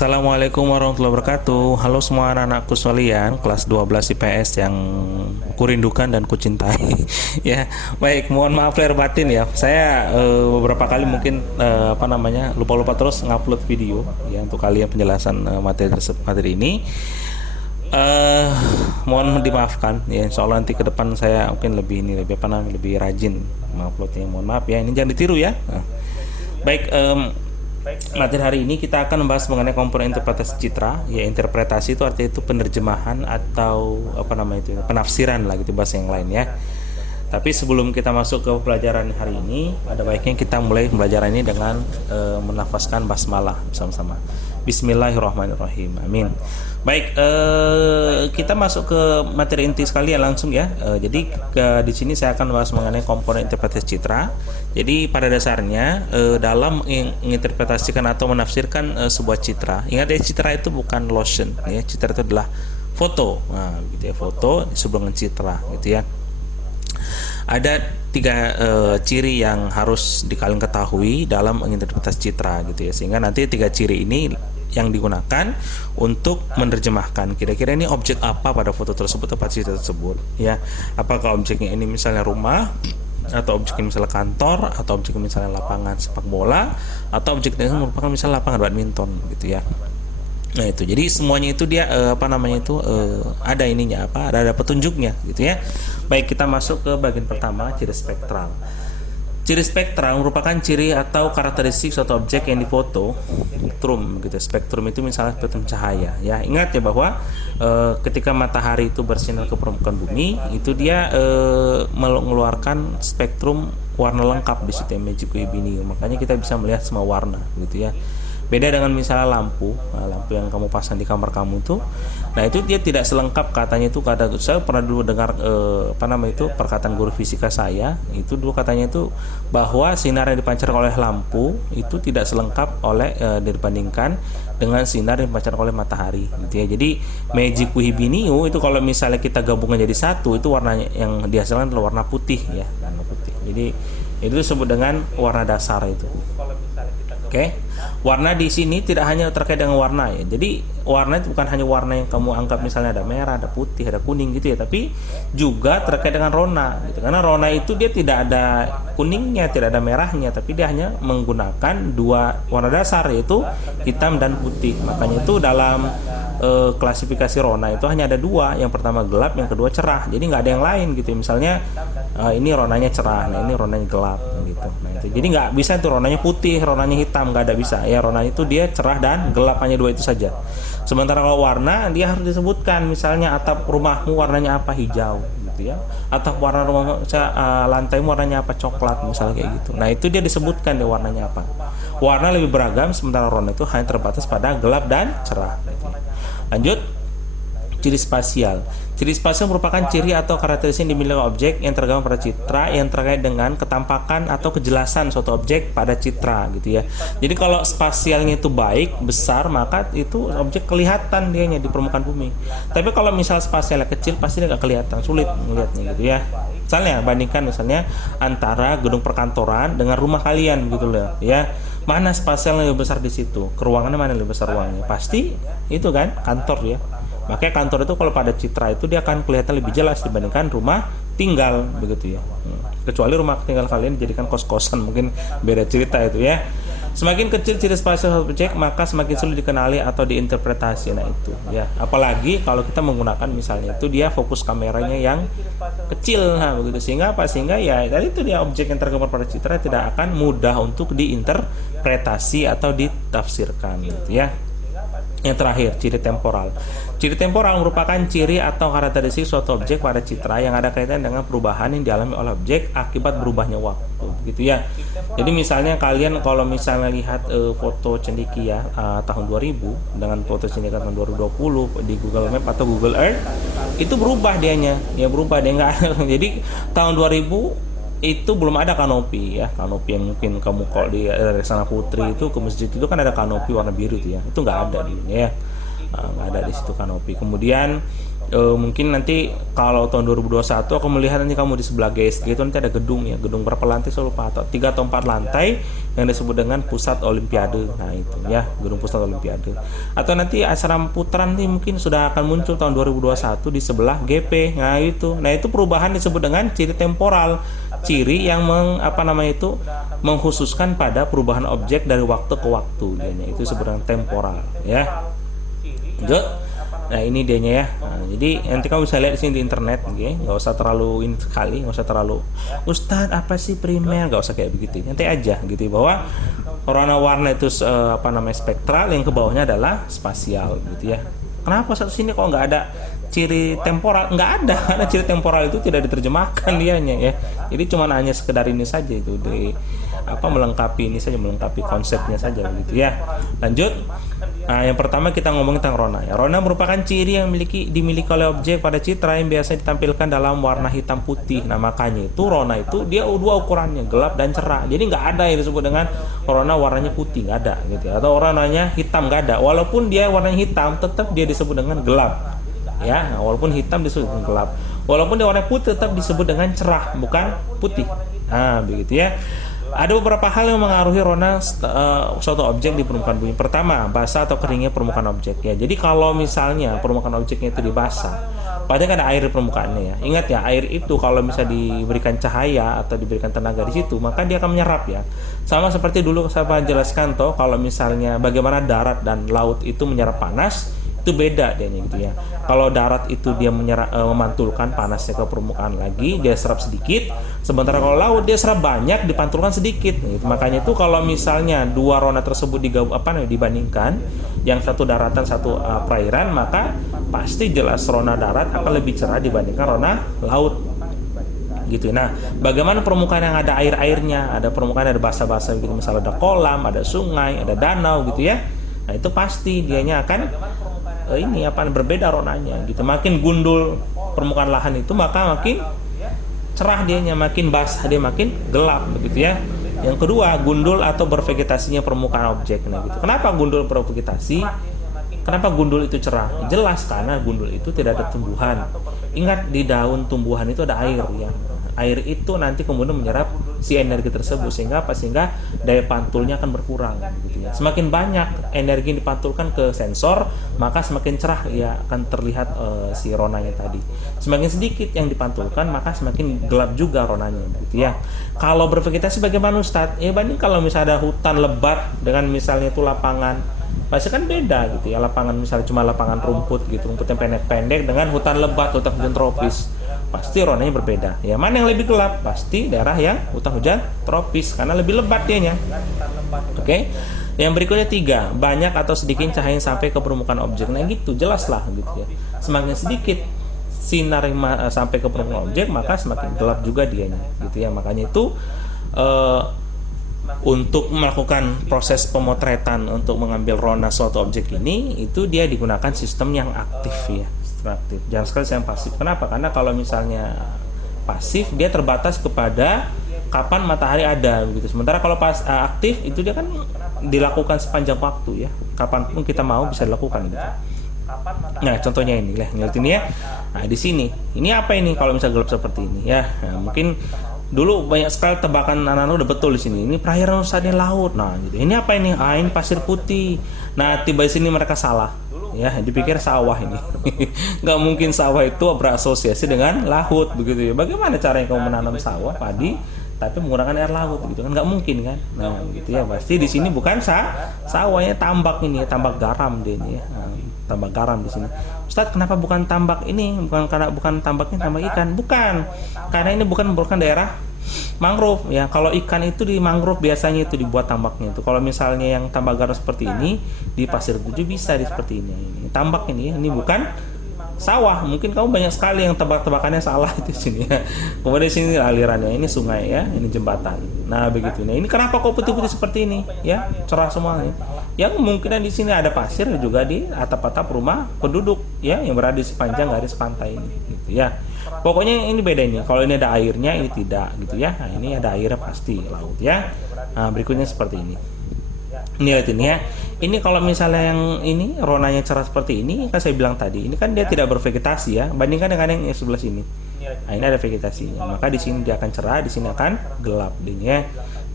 Assalamualaikum warahmatullahi wabarakatuh. Halo semua anak-anakku sekalian, kelas 12 IPS yang kurindukan dan kucintai. Ya, baik, mohon maaf lahir batin ya. Saya beberapa kali mungkin lupa-lupa terus ngupload video ya untuk kalian penjelasan materi ini. Mohon dimaafkan ya. Insya Allah nanti ke depan saya mungkin lebih rajin menguploadnya. Mohon maaf ya. Ini jangan ditiru ya. Nah, baik. Materi hari ini kita akan membahas mengenai komponen interpretasi citra. Ya, interpretasi itu artinya itu penerjemahan atau penafsiran lah gitu bahasa yang lain ya. Tapi sebelum kita masuk ke pelajaran hari ini, ada baiknya kita mulai pelajaran ini dengan menafaskan basmalah bersama-sama. Bismillahirrahmanirrahim. Amin. Baik, kita masuk ke materi inti sekalian langsung ya. Jadi di sini saya akan membahas mengenai komponen interpretasi citra. Jadi pada dasarnya dalam menginterpretasikan atau menafsirkan sebuah citra, ingat ya, citra itu bukan lotion ya. Citra itu adalah foto. Nah, gitu ya, foto disebut dengan citra gitu ya. Ada tiga ciri yang harus kalian ketahui dalam menginterpretasi citra gitu ya, sehingga nanti tiga ciri ini yang digunakan untuk menerjemahkan kira-kira ini objek apa pada foto tersebut atau citra tersebut ya. Apakah objeknya ini misalnya rumah, atau objeknya misalnya kantor, atau objeknya misalnya lapangan sepak bola, atau objeknya merupakan misalnya lapangan badminton gitu ya. Nah itu, jadi semuanya itu dia ada ininya ada petunjuknya gitu ya. Baik, kita masuk ke bagian pertama, ciri spektral. Ciri spektral merupakan ciri atau karakteristik suatu objek yang difoto. Spektrum gitu. Spektrum itu misalnya spektrum cahaya ya. Ingat ya bahwa ketika matahari itu bersinar ke permukaan bumi, itu dia mengeluarkan spektrum warna lengkap di situ, magic webinium. Makanya kita bisa melihat semua warna gitu ya. Beda dengan misalnya lampu yang kamu pasang di kamar kamu tuh, nah itu dia tidak selengkap katanya itu. Saya pernah dulu dengar perkataan guru fisika saya itu dulu, katanya itu bahwa sinar yang dipancarkan oleh lampu itu tidak selengkap dibandingkan dengan sinar yang dipancarkan oleh matahari gitu ya. Jadi magic webinium itu kalau misalnya kita gabungkan jadi satu, itu warnanya yang dihasilkan adalah warna putih ya, warna putih. Jadi itu disebut dengan warna dasar itu. Oke. Warna di sini tidak hanya terkait dengan warna ya. Jadi warna itu bukan hanya warna yang kamu anggap misalnya ada merah, ada putih, ada kuning gitu ya, tapi juga terkait dengan rona gitu. Karena rona itu dia tidak ada kuningnya, tidak ada merahnya, tapi dia hanya menggunakan dua warna dasar, yaitu hitam dan putih. Makanya itu dalam klasifikasi rona itu hanya ada dua, yang pertama gelap, yang kedua cerah. Jadi nggak ada yang lain gitu. Misalnya ini ronanya cerah, nah ini ronanya gelap gitu. Nah itu, jadi nggak bisa itu ronanya putih, ronanya hitam, nggak ada bisa ya. Rona itu dia cerah dan gelap, hanya dua itu saja. Sementara kalau warna dia harus disebutkan, misalnya atap rumahmu warnanya apa, hijau gitu ya. Atap warna rumah lantaimu warnanya apa, coklat misalnya kayak gitu. Nah itu dia disebutkan deh warnanya apa. Warna lebih beragam, sementara rona itu hanya terbatas pada gelap dan cerah gitu. Lanjut, ciri spasial. Ciri spasial merupakan ciri atau karakteristik yang dimiliki objek yang tergambar pada citra yang terkait dengan ketampakan atau kejelasan suatu objek pada citra gitu ya. Jadi kalau spasialnya itu baik, besar, maka itu objek kelihatan dianya di permukaan bumi. Tapi kalau misal spasialnya kecil, pasti nggak kelihatan, sulit melihatnya gitu ya. Misalnya bandingkan misalnya antara gedung perkantoran dengan rumah kalian gitu loh ya. Mana spasial yang lebih besar di situ? Keruangannya mana yang lebih besar ruangnya? Pasti itu kan kantor ya. Makanya kantor itu kalau pada citra itu dia akan kelihatan lebih jelas dibandingkan rumah tinggal begitu ya. Kecuali rumah tinggal kalian dijadikan kos-kosan, mungkin beda cerita itu ya. Semakin kecil ciri spasial objek, maka semakin sulit dikenali atau diinterpretasi. Nah itu ya. Apalagi kalau kita menggunakan misalnya itu dia fokus kameranya yang kecil, nah begitu, sehingga ya tadi itu dia objek yang tergambar pada citra tidak akan mudah untuk diinterpretasi atau ditafsirkan gitu ya. Yang terakhir, ciri temporal. Ciri temporal merupakan ciri atau karakteristik suatu objek pada citra yang ada kaitan dengan perubahan yang dialami oleh objek akibat berubahnya waktu, gitu ya. Jadi misalnya kalian kalau misalnya lihat foto cendekia tahun 2000 dengan foto cendekia tahun 2020 di Google Map atau Google Earth, itu berubah dianya, ya berubah dia nggak. Jadi tahun 2000 itu belum ada kanopi ya, kanopi yang mungkin kamu kalau di Sana Putri itu ke masjid itu kan ada kanopi warna biru itu ya, itu nggak ada di dunia ya. nggak ada di situ kanopi. Kemudian mungkin nanti kalau tahun 2021 aku melihat nanti kamu di sebelah GSG itu nanti ada gedung ya, gedung berapa lantai saya lupa, atau 3 atau 4 lantai yang disebut dengan pusat olimpiade. Nah itu ya, gedung pusat olimpiade. Atau nanti acara putaran nih mungkin sudah akan muncul tahun 2021 di sebelah GP. Nah itu perubahan disebut dengan ciri temporal, ciri yang mengkhususkan pada perubahan objek dari waktu ke waktu. Itu disebut dengan temporal ya. Lanjut. Nah ini dianya ya. Nah, jadi nanti kamu bisa lihat di sini di internet, okay? Nggak usah terlalu ini sekali, nggak usah terlalu Ustadz apa sih primer, nggak usah kayak begitu. Nanti aja gitu bahwa warna-warna itu spektral, yang ke bawahnya adalah spasial gitu ya. Kenapa satu sini kok nggak ada ciri temporal? Nggak ada, karena ciri temporal itu tidak diterjemahkan dianya ya. Jadi cuma hanya sekedar ini saja itu melengkapi ini saja, melengkapi konsepnya saja begitu ya. Lanjut. Nah, yang pertama kita ngomongin tentang rona ya. Rona merupakan ciri yang dimiliki oleh objek pada citra yang biasanya ditampilkan dalam warna hitam putih. Nah, makanya itu rona itu dia dua ukurannya, gelap dan cerah. Jadi nggak ada yang disebut dengan rona warnanya putih, nggak ada gitu ya. Atau warnanya hitam, nggak ada. Walaupun dia warnanya hitam, tetap dia disebut dengan gelap. Ya, nah, walaupun hitam disebut dengan gelap. Walaupun dia warna putih tetap disebut dengan cerah, bukan putih. Nah, begitu ya. Ada beberapa hal yang mengaruhi rona suatu objek di permukaan bumi. Pertama, basah atau keringnya permukaan objek ya. Jadi kalau misalnya permukaan objeknya itu dibasah, padahal ada air di permukaannya ya. Ingat ya, air itu kalau misalnya diberikan cahaya atau diberikan tenaga di situ, maka dia akan menyerap ya. Sama seperti dulu saya jelaskan kalau misalnya bagaimana darat dan laut itu menyerap panas, itu beda dia gitu ya. Kalau darat itu dia memantulkan panasnya ke permukaan lagi, dia serap sedikit. Sementara kalau laut dia serap banyak, dipantulkan sedikit. Gitu. Makanya itu kalau misalnya dua rona tersebut dibandingkan, yang satu daratan satu perairan, maka pasti jelas rona darat akan lebih cerah dibandingkan rona laut. Gitu. Nah, bagaimana permukaan yang ada air-airnya, ada permukaan ada basah-basah gitu, misalnya ada kolam, ada sungai, ada danau gitu ya. Nah, itu pasti dianya akan berbeda ronanya gitu. Makin gundul permukaan lahan itu, maka makin cerah dianya, makin basah dia makin gelap begitu ya. Yang kedua, gundul atau bervegetasinya permukaan objek. Nah, gitu. Kenapa gundul bervegetasi? Kenapa gundul itu cerah? Jelas karena gundul itu tidak ada tumbuhan. Ingat di daun tumbuhan itu ada air ya. Air itu nanti kemudian menyerap si energi tersebut sehingga daya pantulnya akan berkurang gitu ya. Semakin banyak energi yang dipantulkan ke sensor, maka semakin cerah ya akan terlihat si ronanya tadi. Semakin sedikit yang dipantulkan, maka semakin gelap juga ronanya gitu ya. Kalau bervegetasi bagaimana Ustadz? Ya banding kalau misalnya ada hutan lebat dengan misalnya itu lapangan, pasti kan beda gitu ya. Lapangan misalnya cuma lapangan rumput gitu, rumput yang pendek-pendek dengan hutan lebat, hutan hujan tropis, pasti ronanya berbeda ya. Mana yang lebih gelap? Pasti daerah yang hutan hujan tropis karena lebih lebat dianya. Oke. Yang berikutnya 3, banyak atau sedikit cahaya yang sampai ke permukaan objek. Nah gitu, jelas lah gitu ya. Semakin sedikit sinar yang sampai ke permukaan objek, maka semakin gelap juga dianya gitu ya. Makanya itu untuk melakukan proses pemotretan untuk mengambil rona suatu objek ini, itu dia digunakan sistem yang aktif ya. Aktif. Jangan sekali yang pasif. Kenapa? Karena kalau misalnya pasif dia terbatas kepada kapan matahari ada begitu. Sementara kalau aktif itu dia kan dilakukan sepanjang waktu ya. Kapanpun kita mau bisa dilakukan gitu. Nah, contohnya ini lah, lihat ini ya. Nah, di sini. Ini apa ini kalau misalnya gelap seperti ini ya? Nah, mungkin dulu banyak sekali tebakan anak-anak udah betul di sini. Ini perairan Ustadz laut. Nah, gitu. Ini apa ini? Ini pasir putih. Nah, tiba di sini mereka salah. Ya, dipikir sawah ini. Nggak mungkin sawah itu berasosiasi dengan laut begitu ya. Bagaimana caranya kamu menanam sawah, padi, tapi menggunakan air laut gitu kan? Nggak mungkin kan? Nah, gitu ya. Pasti di sini bukan sawahnya tambak ini ya, tambak garam deh ini ya. Nah, tambak garam di sini. Ustadz, kenapa bukan tambak ini? Bukan tambaknya tambak ikan? Bukan. Karena ini bukan daerah mangrove ya. Kalau ikan itu di mangrove biasanya itu dibuat tambaknya itu. Kalau misalnya yang tambak garam seperti ini di pasir tujuh bisa di seperti ini. Tambak ini bukan sawah. Mungkin kamu banyak sekali yang tebak-tebakannya salah itu sini ya. Kemudian di sini alirannya, ini sungai ya, ini jembatan. Nah, begitu. Nah, ini kenapa kok putih-putih seperti ini ya? Cerah semuanya. Yang kemungkinan di sini ada pasir juga di atap-atap rumah penduduk ya yang berada di sepanjang garis pantai ini gitu ya. Pokoknya ini beda ini. Kalau ini ada airnya, ini tidak gitu ya. Nah, ini ada airnya pasti laut ya. Nah, berikutnya seperti ini. Ini lihat ini ya. Ini kalau misalnya yang ini ronanya cerah seperti ini, kan saya bilang tadi, ini kan dia tidak bervegetasi ya. Bandingkan dengan yang sebelah sini. Nah, ini ada vegetasinya. Maka di sini dia akan cerah, di sini akan gelap ini ya.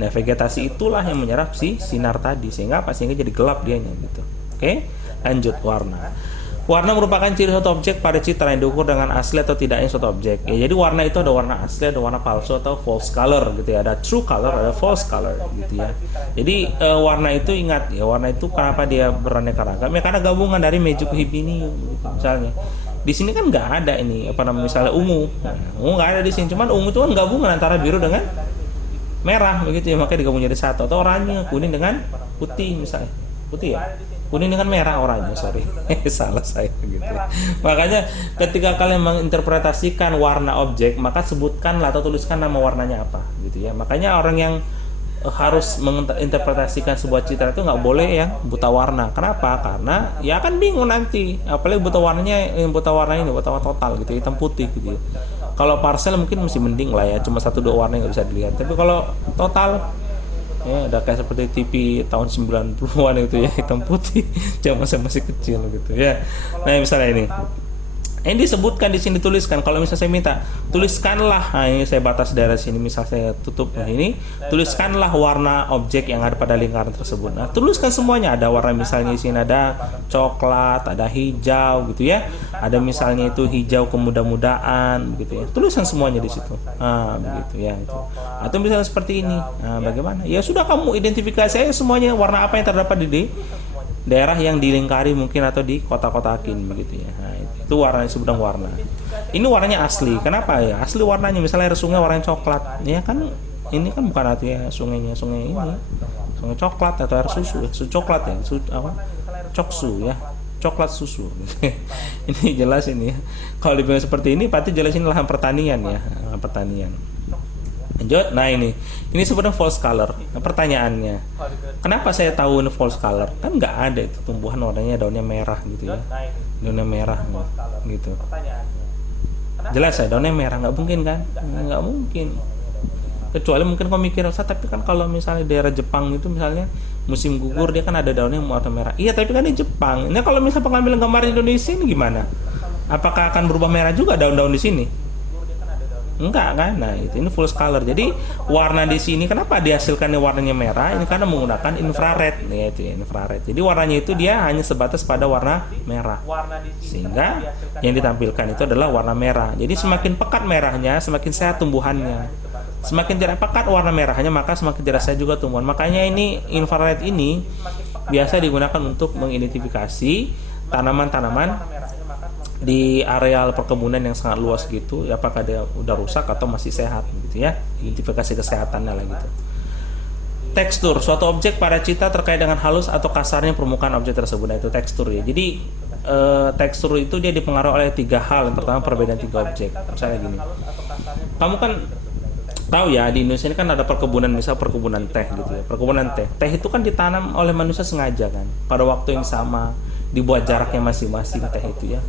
Nah, vegetasi itulah yang menyerap si sinar tadi, sehingga apa? Sehingga jadi gelap dianya gitu. Oke? Lanjut warna. Warna merupakan ciri suatu objek pada citra yang diukur dengan asli atau tidaknya suatu objek. Ya, jadi warna itu ada warna asli, ada warna palsu atau false color gitu ya. Ada true color, ada false color gitu ya. Jadi warna itu ingat ya, warna itu kenapa dia beraneka ragam? Ya karena gabungan dari Meiju ke Hibiniu gitu, misalnya. Di sini kan nggak ada ini apa namanya misalnya ungu. Nah, ungu nggak ada di sini. Cuman ungu itu kan gabungan antara biru dengan merah begitu ya, makanya digabung jadi satu. Atau oranye, kuning dengan putih misalnya. Putih ya? Kuning dengan merah, oranye, sorry. Salah saya gitu ya. Makanya ketika kalian menginterpretasikan warna objek, maka sebutkanlah atau tuliskan nama warnanya apa gitu ya. Makanya orang yang harus menginterpretasikan sebuah citra itu nggak boleh yang buta warna. Kenapa? Karena ya akan bingung nanti. Apalagi buta warnanya, buta warna ini, buta warna total gitu, hitam putih gitu ya. Kalau parcel mungkin masih mending lah ya, cuma 1-2 warna yang nggak bisa dilihat. Tapi kalau total ya ada kayak seperti TV tahun 90-an itu ya, hitam putih zaman saya masih kecil gitu ya. Nah misalnya ini disebutkan di sini, tuliskan. Kalau misalnya saya minta tuliskanlah, nah ini saya batas daerah sini, misal saya tutup ini, tuliskanlah warna objek yang ada pada lingkaran tersebut. Nah tuliskan semuanya, ada warna misalnya di sini ada coklat, ada hijau gitu ya, ada misalnya itu hijau kemuda-mudaan begitu ya, tuliskan semuanya di situ. Nah begitu ya itu. Atau misalnya seperti ini, nah bagaimana? Ya sudah, kamu identifikasi aja semuanya warna apa yang terdapat di daerah yang dilingkari mungkin atau di kota-kotakin begitu ya. Nah, itu warnanya sebutang warna. Ini warnanya asli. Kenapa ya? Asli warnanya misalnya air sungai warnanya coklat. Ya kan ini kan bukan artinya sungainya sungai ini. Sungai coklat atau air susu ya. Susu coklat ya. Apa? Coksu ya. Coklat susu. Ini jelas ini ya. Kalau dibilang seperti ini pasti jelas ini lahan pertanian ya. Lahan pertanian. Lanjut, nah ini sebenarnya false color. Nah, pertanyaannya, kenapa saya tahu ini false color? Kan nggak ada itu tumbuhan warnanya daunnya merah gitu ya, daunnya merah gitu. Jelas ya, daunnya merah, nggak mungkin kan? Nggak mungkin. Kecuali mungkin kau mikir, tapi kan kalau misalnya daerah Jepang itu misalnya musim gugur dia kan ada daunnya warna merah. Iya, tapi kan di Jepang. Nah kalau misalnya pengambilan gambar di Indonesia ini gimana? Apakah akan berubah merah juga daun-daun di sini? Enggak kan? Nah ini full color. Jadi warna di sini kenapa dihasilkannya warnanya merah? Ini karena menggunakan infrared, ya itu ya, infrared. Jadi warnanya itu dia hanya sebatas pada warna merah. Sehingga yang ditampilkan itu adalah warna merah. Jadi semakin pekat merahnya, semakin sehat tumbuhannya. Semakin tidak pekat warna merahnya, maka semakin tidak sehat juga tumbuhan. Makanya ini infrared ini biasa digunakan untuk mengidentifikasi tanaman-tanaman di areal perkebunan yang sangat luas gitu, apakah dia udah rusak atau masih sehat gitu ya, identifikasi kesehatannya lah gitu. Tekstur suatu objek pada citra terkait dengan halus atau kasarnya permukaan objek tersebut. Nah itu tekstur ya. Jadi tekstur itu dia dipengaruhi oleh 3 hal. Yang pertama perbedaan 3 objek. Misalnya gini, kamu kan tahu ya di Indonesia ini kan ada perkebunan, misal perkebunan teh gitu ya. Perkebunan teh itu kan ditanam oleh manusia sengaja kan, pada waktu yang sama, dibuat jaraknya masing-masing teh itu ya.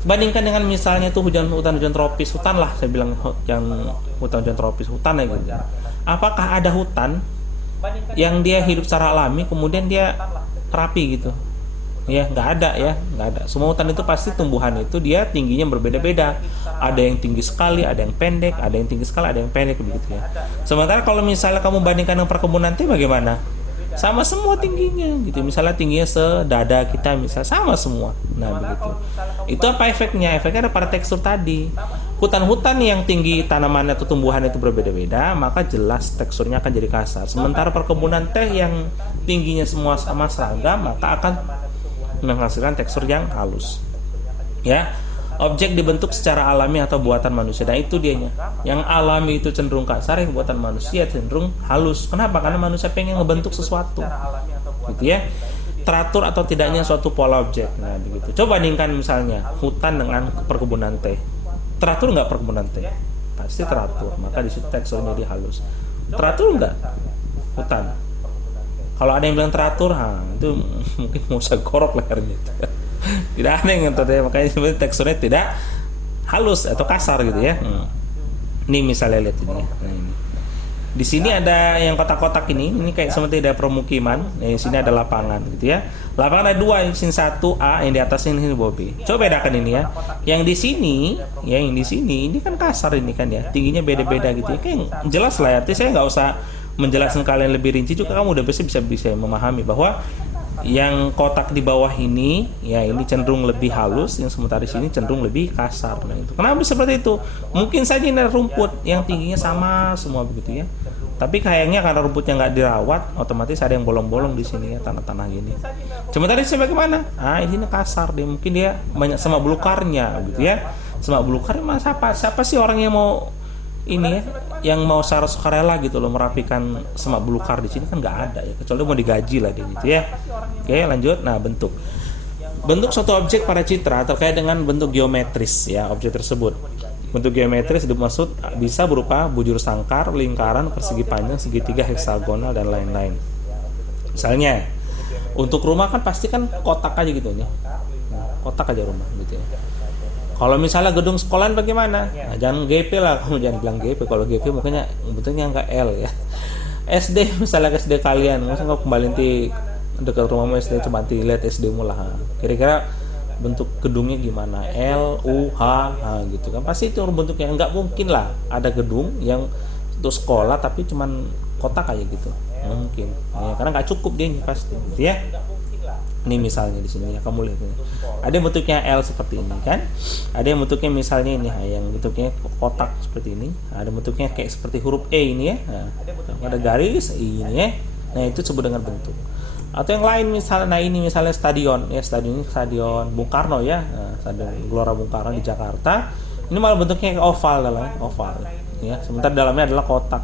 Bandingkan dengan misalnya itu hutan tropis, hutan lah saya bilang, yang hutan tropis, hutan ya gitu. Apakah ada hutan yang dia hidup secara alami kemudian dia rapi gitu? Ya nggak ada ya, nggak ada. Semua hutan itu pasti tumbuhan itu dia tingginya berbeda-beda. Ada yang tinggi sekali, ada yang pendek, ada yang tinggi sekali, ada yang pendek begitu ya. Sementara kalau misalnya kamu bandingkan dengan perkebunan teh bagaimana? Sama semua tingginya gitu, misalnya tingginya sedada kita misal, sama semua. Nah begitu. Itu apa efeknya? Efeknya ada pada tekstur tadi. Hutan-hutan yang tinggi tanaman atau tumbuhan itu berbeda-beda, maka jelas teksturnya akan jadi kasar. Sementara perkebunan teh yang tingginya semua sama seragam, maka akan menghasilkan tekstur yang halus. Ya. Objek dibentuk secara alami atau buatan manusia. Dan itu dianya. Yang alami itu cenderung kasar, yang buatan manusia cenderung halus. Kenapa? Karena manusia pengen ngebentuk sesuatu. Gitu ya. Teratur atau tidaknya suatu pola objek. Nah, begitu. Coba bandingkan misalnya hutan dengan perkebunan teh. Teratur nggak perkebunan teh? Pasti teratur. Maka di situ teksturnya dia halus. Teratur nggak hutan? Kalau ada yang bilang teratur, itu mungkin mau usah gorok lehernya. Tidak ada yang ngentot ya, makanya sebenarnya teksturnya tidak halus atau kasar gitu ya. Ini misalnya lihat ini. Nah, ini. Di sini ada yang kotak-kotak ini kayak seperti ada permukiman. Di sini ada lapangan gitu ya. Lapangan ada dua, di sini satu A, yang di atas ini bawah B. Coba bedakan ini ya. Yang di sini, ya yang di sini ini kan kasar ini kan ya. Tingginya beda-beda gitu ya. Kayak jelas lah ya. Artinya saya nggak usah menjelaskan kalian lebih rinci juga, kamu udah bisa memahami bahwa yang kotak di bawah ini ya ini cenderung lebih halus, yang sementara di sini cenderung lebih kasar. Nah, itu kenapa seperti itu? Mungkin saja ini ada rumput yang tingginya sama semua begitu ya, tapi kayaknya karena rumputnya nggak dirawat, otomatis ada yang bolong-bolong di sini ya, tanah-tanah gini. Sementara ini bagaimana? Ini kasar, dia mungkin dia banyak semak belukarnya gitu ya. Semak belukar siapa sih orang yang mau ini ya, yang mau secara sukarela gitu loh merapikan semak belukar di sini, kan nggak ada ya, kecuali mau digaji lah dia gitu ya. Oke, lanjut. Nah, bentuk suatu objek pada citra terkait dengan bentuk geometris ya objek tersebut. Bentuk geometris dimaksud bisa berupa bujur sangkar, lingkaran, persegi panjang, segitiga, heksagonal, dan lain-lain. Misalnya untuk rumah kan pasti kan kotak aja gitu nih, kotak aja rumah gitu ya. Kalau misalnya gedung sekolahan bagaimana? Nah, jangan GP lah, kamu jangan bilang GP. Kalau GP makanya bentuknya nggak L ya. SD misalnya SD kalian, masa nggak kembali nanti dekat rumahmu SD cuma lihat SD-mu lah. Kira-kira bentuk gedungnya gimana? L, U, H, gitu kan? Pasti itu bentuknya. Nggak mungkin lah ada gedung yang untuk sekolah tapi cuman kotak aja gitu. Mungkin. Ya, karena nggak cukup dia pasti, gitu ya. Ini misalnya di sini ya, kamu lihat ini. Ada yang bentuknya L seperti ini kan? Ada yang bentuknya misalnya ini, yang bentuknya kotak seperti ini. Ada bentuknya kayak seperti huruf E ini ya. Nah, ada garis ini ya. Nah, itu disebut dengan bentuk. Atau yang lain misalnya, ini misalnya stadion ya, stadion Bung Karno ya. Nah, stadion Gelora Bung Karno di Jakarta. Ini malah bentuknya kayak oval oval ya. Sementara dalamnya adalah kotak.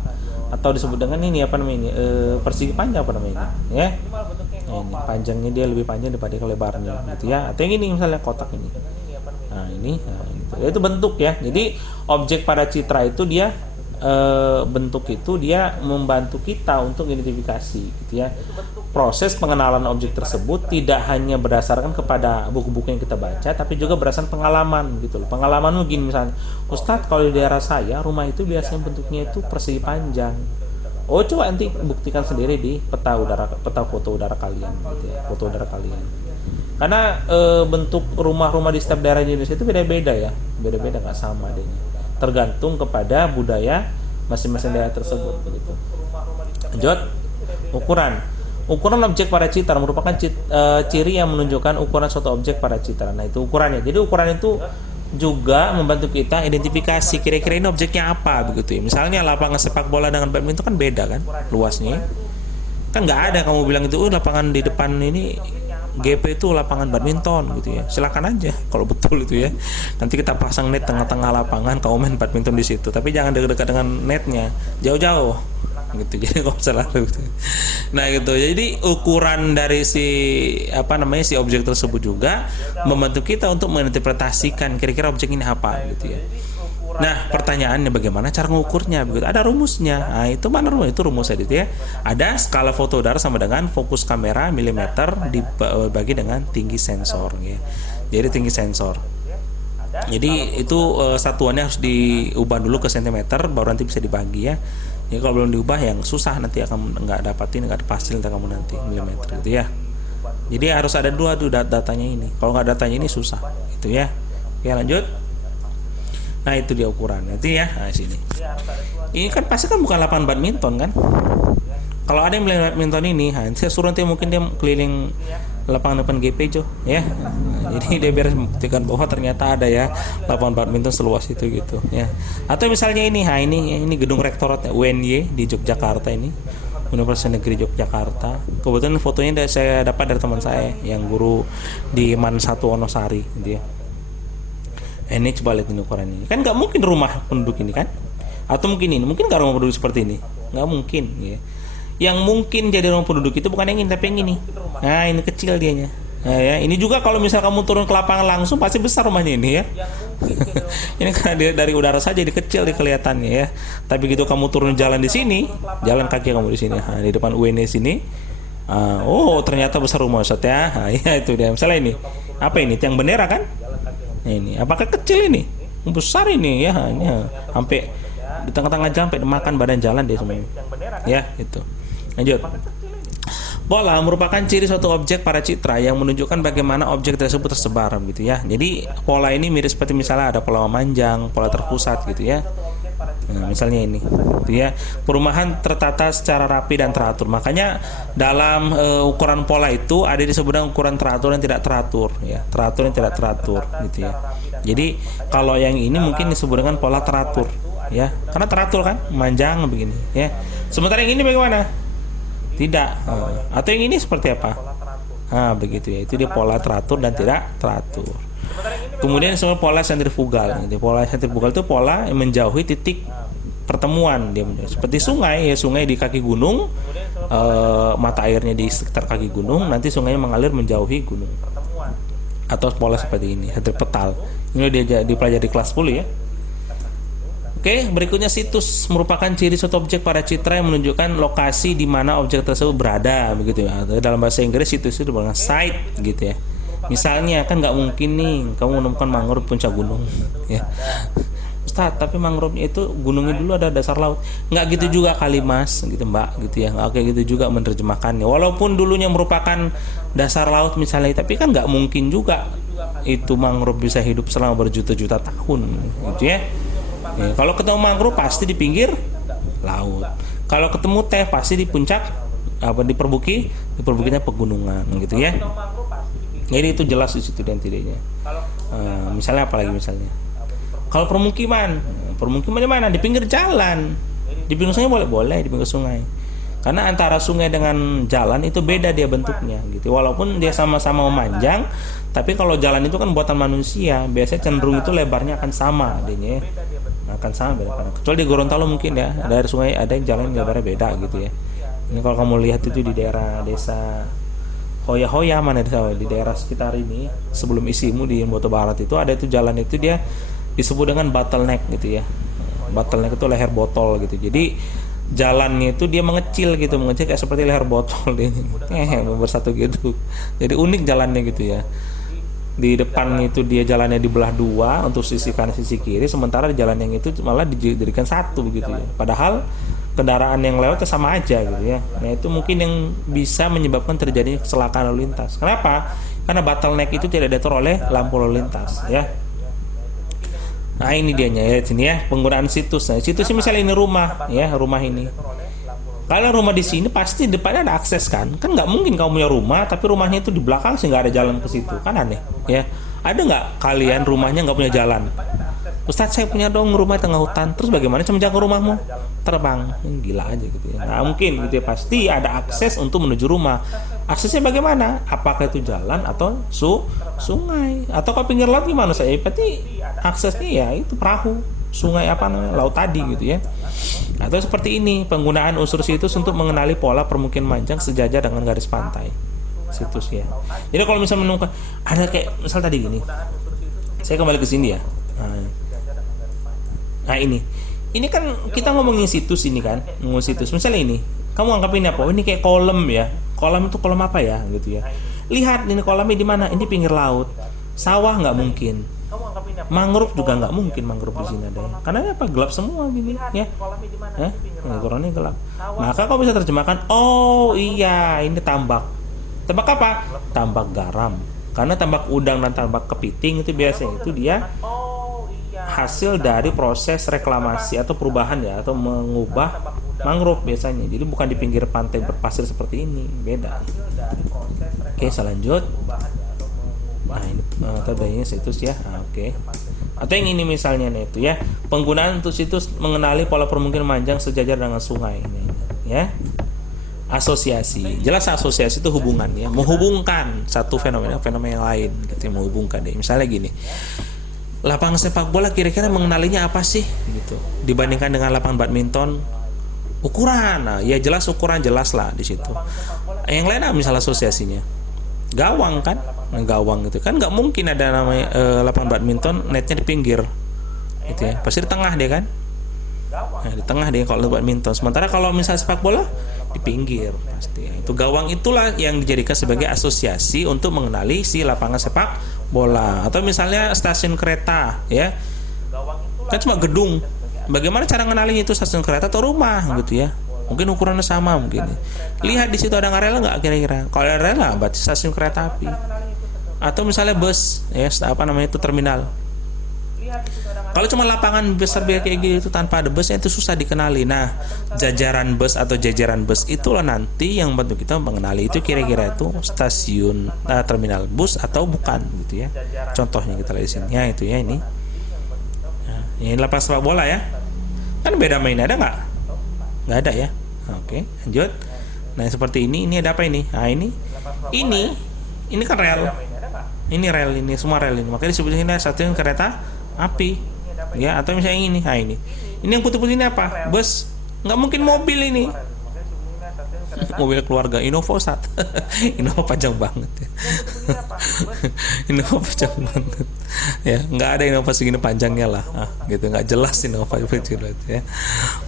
Atau disebut dengan ini apa namanya ini? Persegi panjang apa namanya ini? Ya. Nah, ini panjangnya dia lebih panjang daripada lebarnya gitu ya. Atau yang ini misalnya kotak ini. Nah, gitu. Itu bentuk ya. Jadi objek pada citra itu dia bentuk itu dia membantu kita untuk identifikasi gitu ya. Proses pengenalan objek tersebut tidak hanya berdasarkan kepada buku-buku yang kita baca, tapi juga berdasarkan pengalaman gitu loh. Pengalamanmu gini misalnya, Ustadz kalau di daerah saya rumah itu biasanya bentuknya itu persegi panjang. Oh, coba nanti buktikan sendiri di peta foto udara kalian gitu ya, foto udara kalian. Karena bentuk rumah-rumah di setiap daerah di Indonesia itu beda-beda ya, beda-beda nggak sama adanya. Tergantung kepada budaya masing-masing daerah tersebut begitu. Lanjut, ukuran objek pada citra merupakan ciri yang menunjukkan ukuran suatu objek pada citra. Nah, itu ukurannya. Jadi ukuran itu juga membantu kita identifikasi kira-kira ini objeknya apa begitu ya. Misalnya lapangan sepak bola dengan badminton kan beda kan luasnya. Kan nggak ada kamu bilang itu lapangan di depan ini GP itu lapangan badminton gitu ya. Silakan aja kalau betul itu ya. Nanti kita pasang net tengah-tengah lapangan, kamu main badminton di situ. Tapi jangan dekat-dekat dengan netnya, jauh-jauh gitu. Jadi kalau salah gitu. Nah gitu. Jadi ukuran dari si objek tersebut juga membantu kita untuk menginterpretasikan kira-kira objek ini apa gitu ya. Nah, pertanyaannya bagaimana cara mengukurnya begitu? Ada rumusnya. Nah, itu mana rumus? Itu rumusnya itu ya. Ada skala foto udara sama dengan fokus kamera milimeter dibagi dengan tinggi sensor ya. Jadi tinggi sensor. Jadi itu satuannya harus diubah dulu ke sentimeter baru nanti bisa dibagi ya. Jadi kalau belum diubah yang susah nanti akan nggak ada hasil kamu nanti milimeter gitu ya. Jadi harus ada dua tuh datanya ini. Kalau nggak datanya ini susah gitu ya. Oke, lanjut. Nah, itu dia ukuran nanti ya. Nah, sini. Ini kan pasti kan bukan lapangan badminton kan? Kalau ada yang main badminton ini, saya suruh nanti mungkin dia keliling lapangan depan GP Jo ya. Jadi dia biar membuktikan bahwa ternyata ada ya lapangan badminton seluas itu gitu ya. Atau misalnya ini, ini gedung rektorat UNY di Yogyakarta ini, Universitas Negeri Yogyakarta. Kebetulan fotonya saya dapat dari teman saya yang guru di Man 1 Wonosari gitu ya. Ini coba lihat ini ukuran ini. Kan nggak mungkin rumah penduduk ini kan? Atau mungkin nggak rumah penduduk seperti ini? Nggak mungkin ya. Yang mungkin jadi rumah penduduk itu bukan yang ini tapi yang ini. Nah, ini kecil dianya. Nah, ya, ini juga kalau misal kamu turun ke lapangan langsung pasti besar rumahnya ini ya. Ini karena dari udara saja jadi kecil kelihatannya ya. Tapi gitu kamu turun jalan di sini, jalan kaki kamu di sini, di depan UNY sini. Oh, ternyata besar rumah Ustaz ya. Nah, ya itu dia. Misalnya ini. Apa ini? Tiang bendera kan? Nah, ini. Apakah kecil ini? Besar ini ya. Ini hampir di tengah-tengah jalan sampai makan badan jalan dia semua. Ya, itu. Lanjut. Pola merupakan ciri suatu objek pada citra yang menunjukkan bagaimana objek tersebut tersebar gitu ya. Jadi pola ini mirip seperti misalnya ada pola memanjang, pola terpusat gitu ya. Nah, misalnya ini gitu ya. Perumahan tertata secara rapi dan teratur. Makanya dalam ukuran pola itu ada disebut ukuran teratur dan tidak teratur ya. Teratur dan tidak teratur gitu ya. Jadi kalau yang ini mungkin disebut dengan pola teratur ya. Karena teratur kan, memanjang begini ya. Sementara yang ini bagaimana? Tidak. Atau yang ini seperti apa? Begitu ya. Itu dia pola teratur dan tidak teratur. Kemudian disebut pola sentrifugal. Pola sentrifugal itu pola yang menjauhi titik pertemuan dia. Seperti sungai ya, sungai di kaki gunung, mata airnya di sekitar kaki gunung, nanti sungainya mengalir menjauhi gunung. Atau pola seperti ini, sentripetal. Ini dia dipelajari di kelas 10 ya. Oke, berikutnya situs merupakan ciri suatu objek pada citra yang menunjukkan lokasi di mana objek tersebut berada, begitu ya. Dalam bahasa Inggris situs itu disebut site, gitu ya. Misalnya kan nggak mungkin nih kamu menemukan mangrove puncak gunung, ya. Ustaz, tapi mangrove-nya itu gunungnya dulu ada dasar laut. Nggak gitu juga kali mas, gitu mbak, gitu ya. Nggak kayak gitu juga menerjemahkannya. Walaupun dulunya merupakan dasar laut misalnya, tapi kan nggak mungkin juga itu mangrove bisa hidup selama berjuta-juta tahun, gitu ya. Ya, kalau ketemu mangrove pasti di pinggir laut. Kalau ketemu teh pasti di puncak di perbukitnya pegunungan gitu ya. Jadi itu jelas di situ dan tidaknya. Misalnya apalagi misalnya. Kalau permukiman di mana? Di pinggir jalan. Di pinggir sungai boleh di pinggir sungai. Karena antara sungai dengan jalan itu beda dia bentuknya gitu. Walaupun dia sama-sama memanjang, tapi kalau jalan itu kan buatan manusia, biasanya cenderung itu lebarnya akan sama adanya. Akan sama beda. Kecuali di Gorontalo mungkin ya, dari sungai ada yang jalan lebarnya beda gitu ya. Ini kalau kamu lihat itu di daerah desa Hoya mana di daerah sekitar ini sebelum Isimu di Boto Barat itu ada itu jalan itu dia disebut dengan bottleneck gitu ya. Bottleneck itu leher botol gitu. Jadi jalannya itu dia mengecil kayak seperti leher botol dia. Bersatu gitu. Jadi unik jalannya gitu ya. Di depan itu dia jalannya dibelah dua untuk sisi kanan sisi kiri, sementara di jalan yang itu malah dijadikan satu begitu ya. Padahal kendaraan yang lewatnya sama aja gitu ya. Nah itu mungkin yang bisa menyebabkan terjadinya kecelakaan lalu lintas. Kenapa? Karena bottleneck itu tidak diatur oleh lampu lalu lintas ya. Nah ini dianya ya sini ya, penggunaan situs. Nah situs ini misalnya ini rumah ya, rumah ini. Kalau rumah di sini pasti depannya ada akses kan nggak mungkin kamu punya rumah tapi rumahnya itu di belakang sih nggak ada jalan ke situ, kan aneh ya. Ada nggak kalian rumahnya nggak punya jalan? Ustadz saya punya dong rumah di tengah hutan, terus bagaimana cara menjaga rumahmu? Terbang, gila aja gitu ya. Nggak mungkin gitu ya, pasti ada akses untuk menuju rumah. Aksesnya bagaimana? Apakah itu jalan atau sungai atau ke pinggir laut gimana saya? Berarti aksesnya ya itu perahu, sungai laut tadi gitu ya. Atau seperti ini, penggunaan unsur situs untuk mengenali pola permukiman manjang sejajar dengan garis pantai situs ya. Jadi kalau misalnya menemukan ada kayak misal tadi gini, saya kembali ke sini ya. Nah ini kan kita ngomongin situs ini kan, ngomongin situs. Misalnya ini, kamu anggap ini apa? Ini kayak kolam ya. Kolam itu kolam apa ya gitu ya. Lihat ini kolamnya di mana? Ini pinggir laut. Sawah nggak mungkin. Mangrove juga nggak mungkin mangrove di sini ada ya. Karena apa? Gelap semua gini ya. Koronnya gelap. Maka kau bisa terjemahkan, oh iya ini tambak. Tambak apa? Tambak garam. Karena tambak udang dan tambak kepiting itu biasanya itu dia hasil dari proses reklamasi atau perubahan ya, atau mengubah mangrove biasanya. Jadi bukan di pinggir pantai berpasir seperti ini, beda. Oke, selanjut. Nah ini terbaiknya situs ya. Oke. Atau yang ini misalnya nih itu ya, penggunaan untuk situs mengenali pola permukiman manjang sejajar dengan sungai ini, ya. Asosiasi, jelas asosiasi itu hubungan ya, menghubungkan satu fenomena yang lain, gitu, menghubungkan deh. Misalnya gini, lapangan sepak bola kira-kira mengenalinya apa sih gitu dibandingkan dengan lapangan badminton? Ukuran, nah, ya jelas ukuran jelas lah di situ. Yang lain misalnya asosiasinya gawang kan, gawang gitu kan nggak mungkin ada namanya lapangan badminton netnya di pinggir gitu ya, pasti di tengah dia kan. Nah, di tengah dia kalau badminton, sementara kalau misalnya sepak bola di pinggir pasti ya. Itu gawang itulah yang dijadikan sebagai asosiasi untuk mengenali si lapangan sepak bola. Atau misalnya stasiun kereta ya, kan cuma gedung Bagaimana cara ngenalin itu stasiun kereta atau rumah gitu ya? Mungkin ukurannya sama mungkin. Lihat di situ ada nggak rel nggak kira-kira. Kalau ada rel berarti stasiun kereta api. Atau misalnya bus, ya apa namanya itu terminal. Kalau cuma lapangan besar kayak gitu tanpa ada busnya itu susah dikenali. Nah, jajaran bus atau jajaran bus itulah nanti yang bantu kita mengenali itu kira-kira itu stasiun terminal bus atau bukan gitu ya. Contohnya kita lihat di sini ya itu ya ini. Nah, ini lapangan sepak bola ya. Kan beda mainnya ada nggak? Nggak ada ya. Oke, lanjut. Nah, seperti ini ada apa ini? Nah, ini kan rel. Ini rel ini semua rel ini. Makanya disebut ini stasiun kereta api. Ya, atau misalnya ini. Nah, ini yang putih-putih ini apa? Bus. Nggak mungkin mobil ini. Mobil keluarga Innovosat. Innova panjang banget ya. Innova panjang banget ya, nggak ada Innova segini panjangnya lah gitu, nggak jelas Innova itu ya.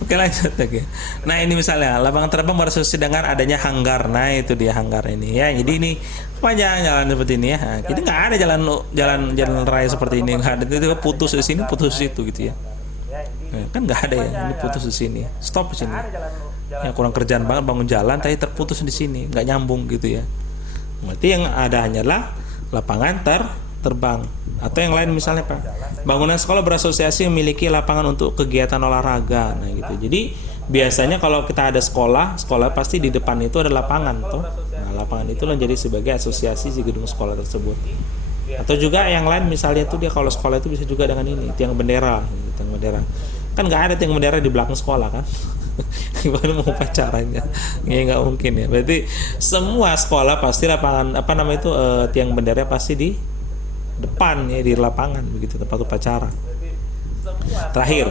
Oke, lanjut lagi. Nah, ini misalnya lapangan terbang berasosiasi dengan adanya hanggar. Nah, itu dia hanggar ini ya. Jadi ini panjang jalan seperti ini ya. Jadi nggak ada jalan raya seperti ini, nggak ada. Itu putus di sini, putus di situ gitu ya. Nah, kan nggak ada ya, ini putus di sini, stop di sini. Ya kurang kerjaan banget bangun jalan, tapi terputus di sini, nggak nyambung gitu ya. Berarti yang ada hanyalah lapangan terbang atau yang lain misalnya Pak. Bangunan sekolah berasosiasi memiliki lapangan untuk kegiatan olahraga. Nah gitu. Jadi biasanya kalau kita ada sekolah pasti di depan itu ada lapangan toh. Nah, lapangan itu menjadi sebagai asosiasi si gedung sekolah tersebut. Atau juga yang lain misalnya itu dia kalau sekolah itu bisa juga dengan ini tiang bendera, tiang bendera. Kan nggak ada tiang bendera di belakang sekolah kan. Gimana mau pacarannya? Ya nggak mungkin ya. Berarti semua sekolah pasti lapangan tiang bendera pasti di depan ya, di lapangan begitu tempat upacara. Terakhir,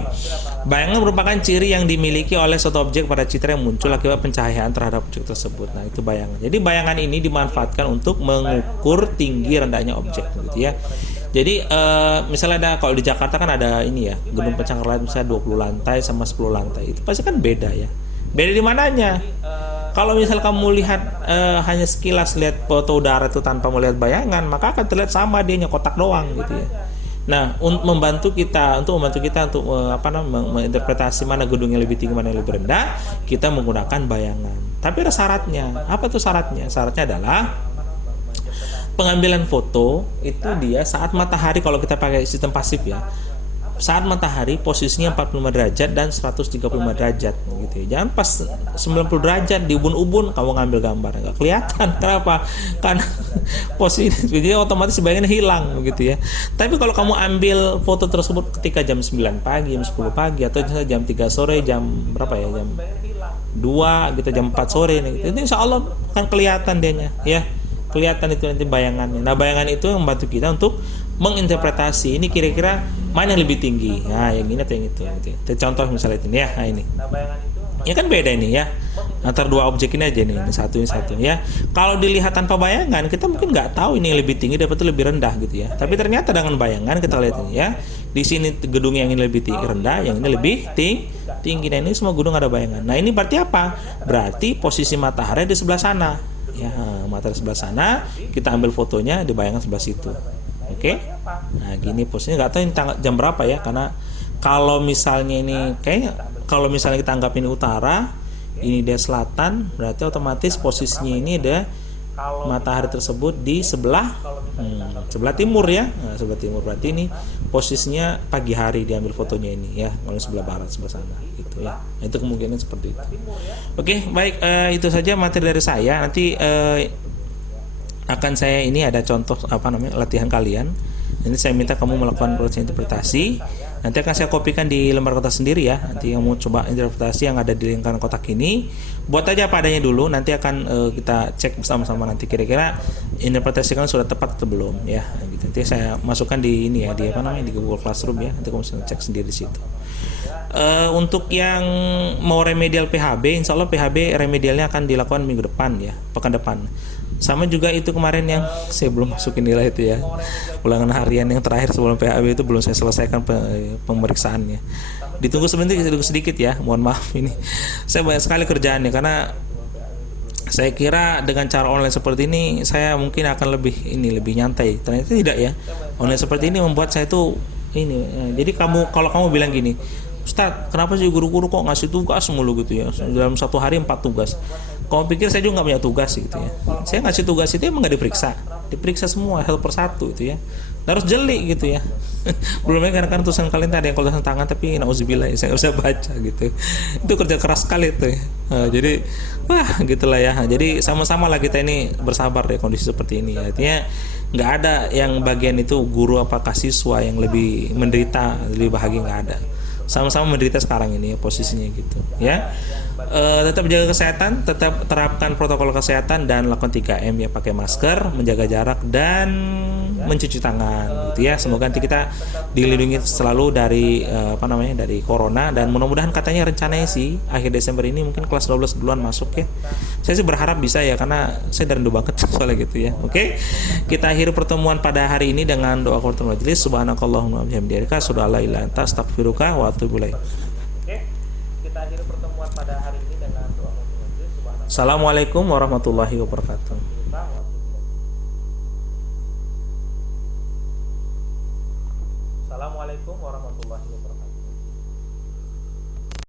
bayangan merupakan ciri yang dimiliki oleh suatu objek pada citra yang muncul akibat pencahayaan terhadap objek tersebut. Nah, itu bayangan. Jadi bayangan ini dimanfaatkan untuk mengukur tinggi rendahnya objek gitu ya. Jadi misalnya kalau di Jakarta kan ada ini ya, gedung pencakar langit misalnya 20 lantai sama 10 lantai. Itu pasti kan beda ya. Beda di mananya? Kalau misal kamu lihat hanya sekilas lihat foto udara itu tanpa melihat bayangan, maka akan terlihat sama dia kotak doang gitu ya. Nah, untuk membantu kita untuk menginterpretasi mana gedung yang lebih tinggi, mana yang lebih rendah, kita menggunakan bayangan. Tapi ada syaratnya. Apa tuh syaratnya? Syaratnya adalah pengambilan foto itu dia saat matahari, kalau kita pakai sistem pasif ya, saat matahari posisinya 45 derajat dan 135 derajat gitu ya. Jangan pas 90 derajat di ubun-ubun kamu ngambil gambar, nggak kelihatan. Kenapa? Karena posisi jadi otomatis bayangannya hilang begitu ya. Tapi kalau kamu ambil foto tersebut ketika jam 9 pagi, jam 10 pagi atau jam 3 sore, jam berapa ya? Jam 2 gitu, jam 4 sore nih. Itu insya Allah akan kelihatan dianya ya. Kelihatan itu nanti bayangannya. Nah, bayangan itu yang membantu kita untuk menginterpretasi ini kira-kira mana yang lebih tinggi. Nah, yang ini atau yang itu gitu. Contoh misalnya ini ya. Nah, ini. Ya kan beda ini ya. Antara dua objek ini aja nih, ini satu ya. Kalau dilihat tanpa bayangan, kita mungkin nggak tahu ini yang lebih tinggi dapat lebih rendah gitu ya. Tapi ternyata dengan bayangan kita lihat ini ya. Di sini gedung yang ini lebih rendah, yang ini lebih tinggi. Nah, ini semua gedung ada bayangan. Nah, ini berarti apa? Berarti posisi matahari di sebelah sana. Ya, matahari sebelah sana, kita ambil fotonya di bayangan sebelah situ. Oke. Nah, gini posisinya, nggak tahu ini jam berapa ya, karena kalau misalnya ini kalau misalnya kita anggap ini utara, ini dia selatan, berarti otomatis posisinya ini ada matahari tersebut di sebelah timur ya. Nah, sebelah timur berarti ini posisinya pagi hari diambil fotonya ini ya, kalau sebelah barat sebelah sana gitu ya. Nah, itu kemungkinan seperti itu. Oke, baik, itu saja materi dari saya. Nanti akan saya ini ada contoh latihan kalian. Ini saya minta kamu melakukan proses interpretasi. Nanti akan saya kopikan di lembar kertas sendiri ya. Nanti yang mau coba interpretasi yang ada di lingkaran kotak ini, buat aja apa adanya dulu. Nanti akan kita cek bersama-sama nanti kira-kira interpretasi kalian sudah tepat atau belum ya. Gitu. Nanti saya masukkan di ini ya, di di Google Classroom ya. Nanti kamu bisa cek sendiri di situ. Untuk yang mau remedial PHB, insya Allah PHB remedialnya akan dilakukan minggu depan ya, pekan depan. Sama juga itu kemarin yang saya belum masukin nilai itu ya, ulangan harian yang terakhir sebelum PHB itu belum saya selesaikan pemeriksaannya. Ditunggu sedikit ya, mohon maaf ini saya banyak sekali kerjaannya, karena saya kira dengan cara online seperti ini saya mungkin akan lebih nyantai. Ternyata tidak ya, online seperti ini membuat saya tuh ini. Jadi kalau kamu bilang gini, Ustadz, kenapa sih guru-guru kok ngasih tugas mulu gitu ya? Dalam satu hari 4 tugas. Kamu pikir saya juga nggak punya tugas gitu ya? Saya ngasih tugas itu emang nggak diperiksa semua satu persatu itu ya. Harus jeli gitu ya. Belum lagi kadang-kadang tulisan kalian tadi yang kalau tulisan tangan tapi nauzubillah saya nggak bisa baca gitu. Itu kerja keras sekali tuh. Ya. Jadi wah gitulah ya. Jadi sama-sama lah kita ini bersabar deh kondisi seperti ini. Artinya nggak ada yang bagian itu guru apakah siswa yang lebih menderita lebih bahagia, nggak ada. Sama-sama menderita sekarang ini ya, posisinya gitu ya. Tetap jaga kesehatan, tetap terapkan protokol kesehatan dan lakukan 3M ya, pakai masker, menjaga jarak dan mencuci tangan gitu ya. Semoga nanti kita dilindungi selalu dari dari corona, dan mudah-mudahan katanya rencananya sih akhir Desember ini mungkin kelas 12 duluan masuk ya. Saya sih berharap bisa ya, karena saya rindu banget soalnya gitu ya. Oke. Kita akhiri pertemuan pada hari ini dengan doa qiyamul majelis. Subhanakallahumma wa bihamdika asyhadu an la ilaha illa anta astaghfiruka wa atubu ilaik. Oke. Kita akhiri pertemuan pada hari ini dengan doa qiyamul majelis. Assalamualaikum warahmatullahi wabarakatuh.